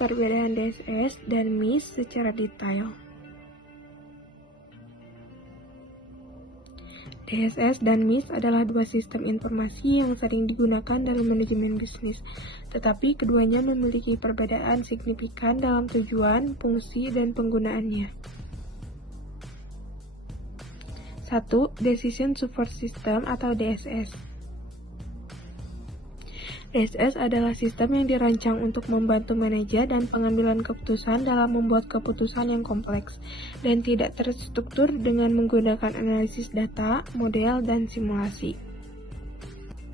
perbedaan DSS dan MIS secara detail. DSS dan MIS adalah dua sistem informasi yang sering digunakan dalam manajemen bisnis, tetapi keduanya memiliki perbedaan signifikan dalam tujuan, fungsi, dan penggunaannya. 1. Decision Support System atau DSS. DSS adalah sistem yang dirancang untuk membantu manajer dan pengambilan keputusan dalam membuat keputusan yang kompleks dan tidak terstruktur dengan menggunakan analisis data, model, dan simulasi.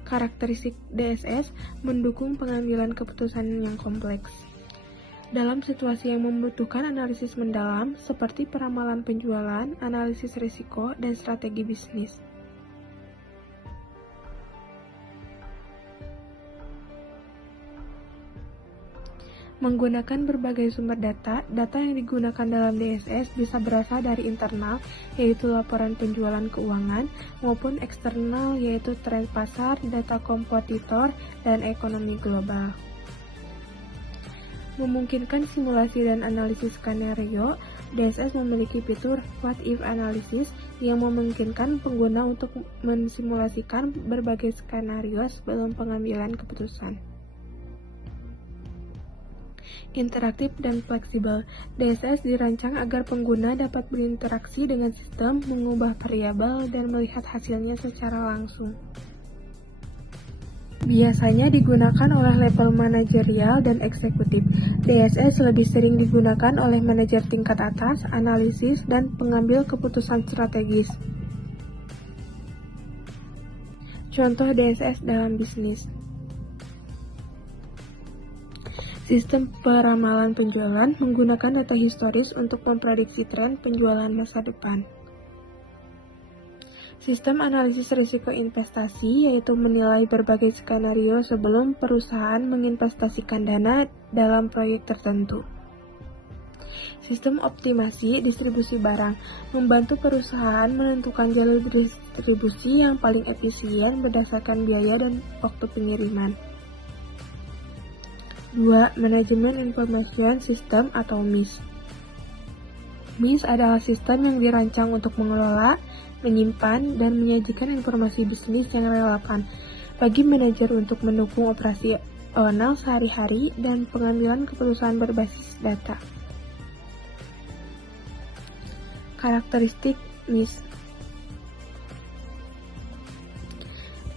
Karakteristik DSS mendukung pengambilan keputusan yang kompleks. Dalam situasi yang membutuhkan analisis mendalam, seperti peramalan penjualan, analisis risiko, dan strategi bisnis. Menggunakan berbagai sumber data, data yang digunakan dalam DSS bisa berasal dari internal, yaitu laporan penjualan keuangan, maupun eksternal, yaitu tren pasar, data kompetitor, dan ekonomi global. Memungkinkan simulasi dan analisis skenario, DSS memiliki fitur What If Analysis yang memungkinkan pengguna untuk mensimulasikan berbagai skenario sebelum pengambilan keputusan. Interaktif dan fleksibel. DSS dirancang agar pengguna dapat berinteraksi dengan sistem, mengubah variabel, dan melihat hasilnya secara langsung. Biasanya digunakan oleh level manajerial dan eksekutif. DSS lebih sering digunakan oleh manajer tingkat atas, analisis, dan pengambil keputusan strategis. Contoh DSS dalam bisnis. Sistem peramalan penjualan menggunakan data historis untuk memprediksi tren penjualan masa depan. Sistem analisis risiko investasi yaitu menilai berbagai skenario sebelum perusahaan menginvestasikan dana dalam proyek tertentu. Sistem optimasi distribusi barang membantu perusahaan menentukan jalur distribusi yang paling efisien berdasarkan biaya dan waktu pengiriman. 2. Manajemen Information System atau MIS. MIS adalah sistem yang dirancang untuk mengelola, menyimpan, dan menyajikan informasi bisnis yang relevan bagi manajer untuk mendukung operasional sehari-hari dan pengambilan keputusan berbasis data. Karakteristik MIS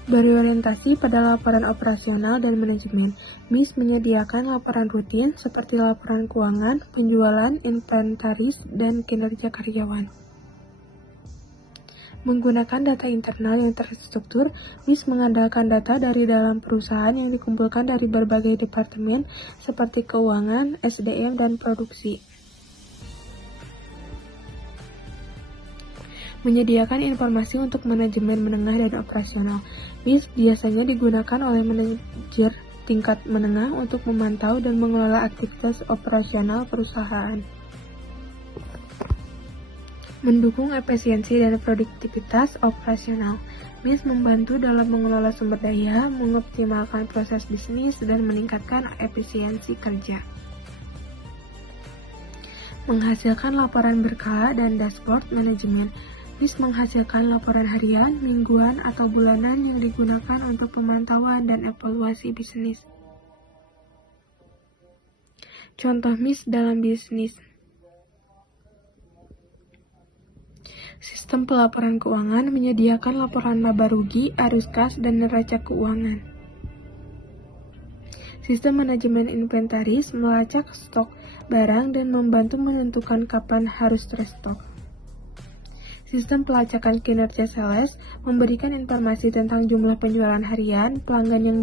berorientasi pada laporan operasional dan manajemen. MIS menyediakan laporan rutin seperti laporan keuangan, penjualan, inventaris, dan kinerja karyawan. Menggunakan data internal yang terstruktur, MIS mengandalkan data dari dalam perusahaan yang dikumpulkan dari berbagai departemen seperti keuangan, SDM, dan produksi. Menyediakan informasi untuk manajemen menengah dan operasional. MIS biasanya digunakan oleh manajer tingkat menengah untuk memantau dan mengelola aktivitas operasional perusahaan. Mendukung efisiensi dan produktivitas operasional. MIS membantu dalam mengelola sumber daya, mengoptimalkan proses bisnis, dan meningkatkan efisiensi kerja. Menghasilkan laporan berkala dan dashboard manajemen. MIS menghasilkan laporan harian, mingguan, atau bulanan yang digunakan untuk pemantauan dan evaluasi bisnis. Contoh MIS dalam bisnis. Sistem pelaporan keuangan menyediakan laporan laba rugi, arus kas, dan neraca keuangan. Sistem manajemen inventaris melacak stok barang dan membantu menentukan kapan harus restock. Sistem pelacakan kinerja sales memberikan informasi tentang jumlah penjualan harian, pelanggan yang